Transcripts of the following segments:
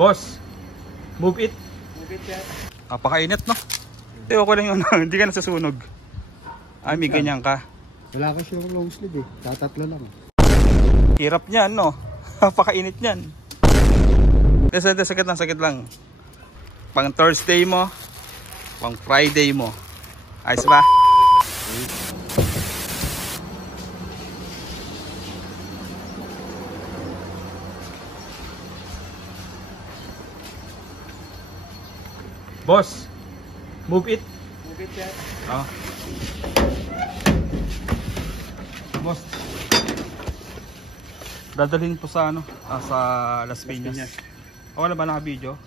Boss, move it. Move it yan. Napakainit, no? Okay lang yun. Hindi ka nasasunog. Ay, may ganyan ka. Wala kasi yung long sleeve eh. Tatatlo lang. Hirap niyan, no? Napakainit niyan. Sakit lang. Pang Thursday mo, pang Friday mo. Ayos ba? Boss, move it. Move it yan. Oh. Boss, dadalhin po sa ano, sa Las Piñas. Wala ba naka-video?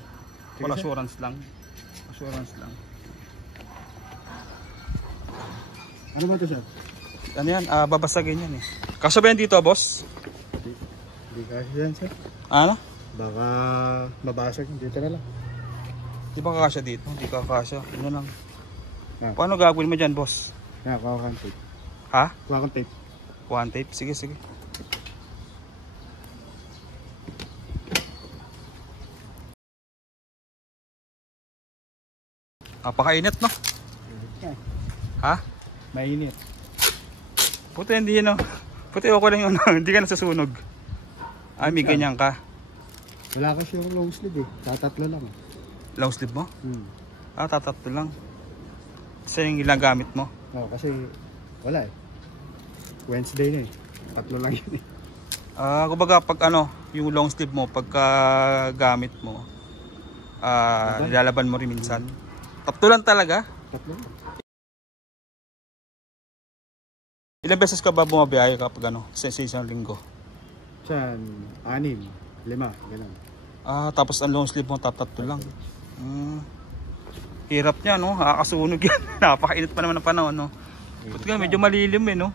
Wala, assurance lang. Assurance lang. Ano ba ito, sir? Ano yan? Babasagin yan eh. Kasya ba yan dito, boss? Hindi kasi yan, sir. Ano? Baka mabasag. Dito na lang. Di ba kakasya dito? Hindi kakasya. Ano lang. Ah. Paano gagawin mo dyan, boss? Kuha kang tape. Ha? Kuha kang tape. One tape? Sige. Napakainit, no? Ha? Mainit. Puti hindi yun, no? Puti okay lang yun. Hindi ka nasasunog. Ay, may ganyan ka. Wala kasi yung long sleeve eh. Tatatlo lang. Long sleeve mo? Hmm. Tatatlo lang. Kasi yung ginagamit mo. Oo, kasi wala eh. Wednesday na eh. Tatlo lang yun eh. Kumbaga pag ano, yung long sleeve mo, pagka gamit mo, nilalaban mo rin minsan. Tatlo lang talaga? Tatlo lang. Ilang beses ka ba bumabiyahe kapag ano, sa isang linggo? Saan? 6, 5, gano'n. Tapos ang long sleeve mo, tatlo lang. Hirap niya, no? Nakakasunog yan. Napakainit pa naman ng panahon, no? Buti nga, medyo malilim eh, no?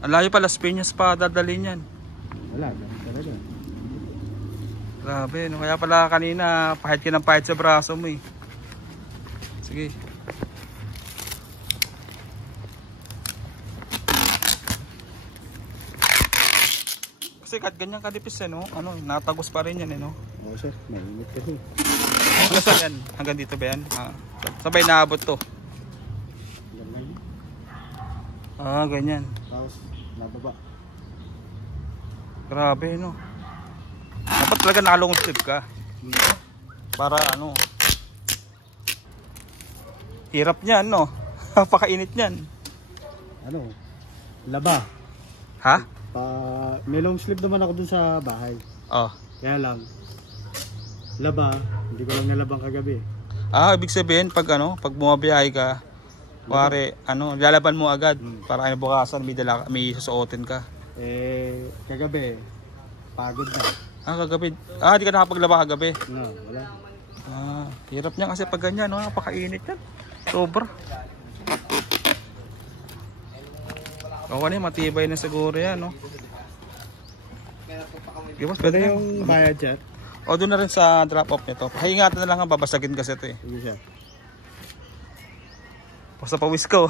Ang layo pa, Las Piñas pa dadalhin yan. Wala, ganun talaga. Grabe, no? Kaya pala kanina, pahit ka ng pahit sa braso mo eh. Sige. Kasi kahit ganyan kadipis eh, no? Ano, natagos pa rin yan eh, no? Oo, sir. Mainit kasi. Hanggang saan yan? Hanggang dito ba yan? Sabay naabot to. Ganyan. Ganyan. Tapos, nababa. Grabe, no? Dapat talaga nakalong sleeve ka. Para ano. Hirap niyan, no? Napakainit niyan. Ano? Laba. Ha? May long sleeve naman ako dun sa bahay. Oh. Kaya lang, laba, hindi ko lang nalabang kagabi. Ibig sabihin pag ano, pag bumabiyahe ka, pare, ano, lalaban mo agad para ano bukasan may susuotin ka. Kagabi, pagod na. Kagabi. Di ka nakapaglaba kagabi. No, wala. Hirap niya kasi pag ganyan, no? Napakainit yan. Sobra. Matibay na siguro yan, no? Boss, pwede yung bayad dyan? Doon na rin sa drop off nito. Paingatan na lang ang babasagin kasi ito eh. Sige siya. Basta pawis ko.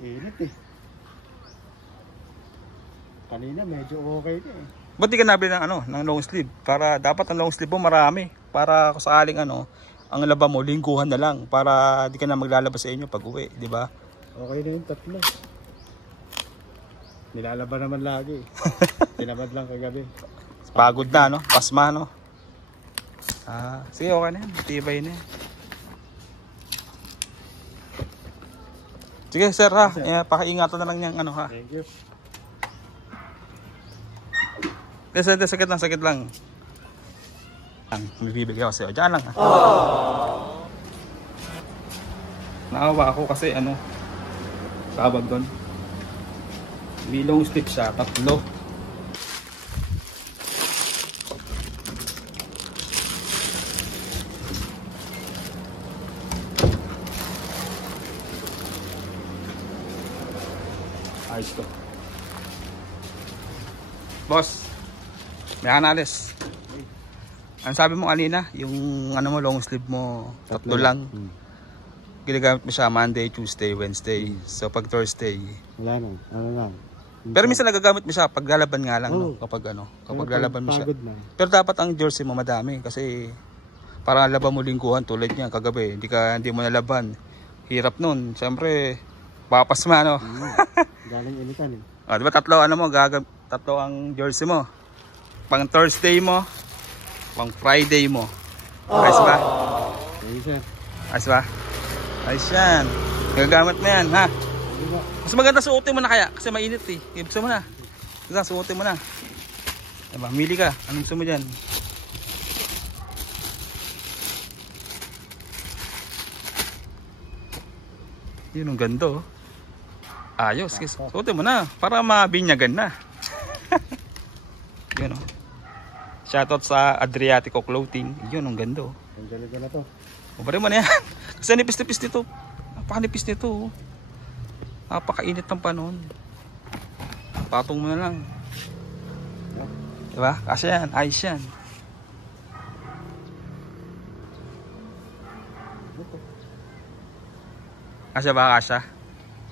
Init eh. Kanina medyo okay na eh. Ba't di ka nabili ng ano, ng long sleeve? Para dapat ang long sleeve mo marami. Para kung sakaling ano, ang laba mo, lingguhan na lang. Para di ka na maglalabas sa inyo pag uwi, di ba? Okay na yung tatlo. Nilalaban naman lagi. Tinamad lang kagabi. Pagod na, no? Pasma, no? Sige, okay na yan. Tibay na yan. Sige, sir, ha? Pakaingatan na lang niyang ano, ha? Thank you. Sakit lang. May bibigay ako sa'yo. Diyan lang, ha? Naawa ako kasi ano, tawag doon. May long sleeve siya, tatlo. Ayos to. Boss, may analis. Ano sabi mo kanina? Yung ano mo, long sleeve mo, tatlo lang. Ginagamit mo siya Monday, Tuesday, Wednesday. So pag Thursday, wala na. Ano lang. Pero minsan nagagamit mo siya pag lalaban nga lang, no? Oo. Kapag Kaya lalaban mo siya. pagod na. Pero dapat ang jersey mo madami kasi para laban mo lingguhan tulad niya kagabi, hindi mo nalaban. Hirap nun. Siyempre, papasma, no? Galing initan eh. O, diba tatlo ang jersey mo. Pang Thursday mo, pang Friday mo. Ayos ba? Okay, sir. Ayos ba? Ayos yan. Gagamit na yan, ha? Diba? Mas maganda suotin mo na kaya kasi mainit eh. Ibigay mo na. Sige, suotin mo na. Diba, mili ka. Anong gusto mo dyan? Yun ang ganda oh. Ayos. Sige, suotin mo na. Para mabinyagan na. Yun oh. Shoutout sa Adriatico Clothing. Yun ang ganda oh. Ang galing na to. Ubarin mo na yan. Kasi nipis-nipis nito. Napakanipis nito oh. Napakainit ng panahon. Patong mo na lang. Diba? Kasi yan. Ayos yan. Kasya ba kasya?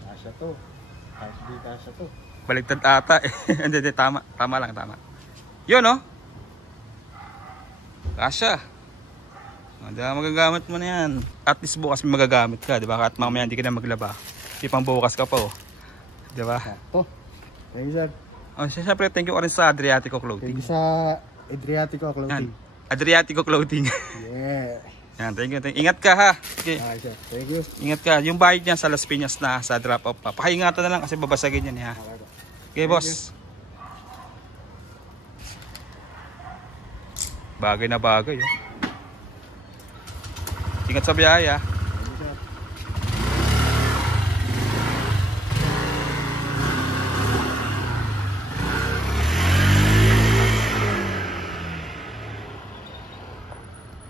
Kasya to. Kasya to. Baligtad ata eh. Hindi, tama. Tama lang, tama. Yun oh. Kasya. Diba, magagamit mo na yan. At least bukas may magagamit ka. Diba? At mamaya hindi ka na maglaba. Di pang bukas ka pa oh. Diba? Sakto. Thank you, sir. Oh, siyempre, thank you ka rin sa Adriatico Clothing. Thank you sa Adriatico Clothing. Yan. Adriatico Clothing. Yeah. Yan, thank you. Ingat ka ha. Okay. Okay, sir. Thank you. Ingat ka. Yung bahay niya sa Las Piñas na sa drop off pa. Pakiingatan na lang kasi babasagin yan ha. Okay, boss. Bagay na bagay. Oh. Ingat sa biyahe ha.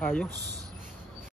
Ayos.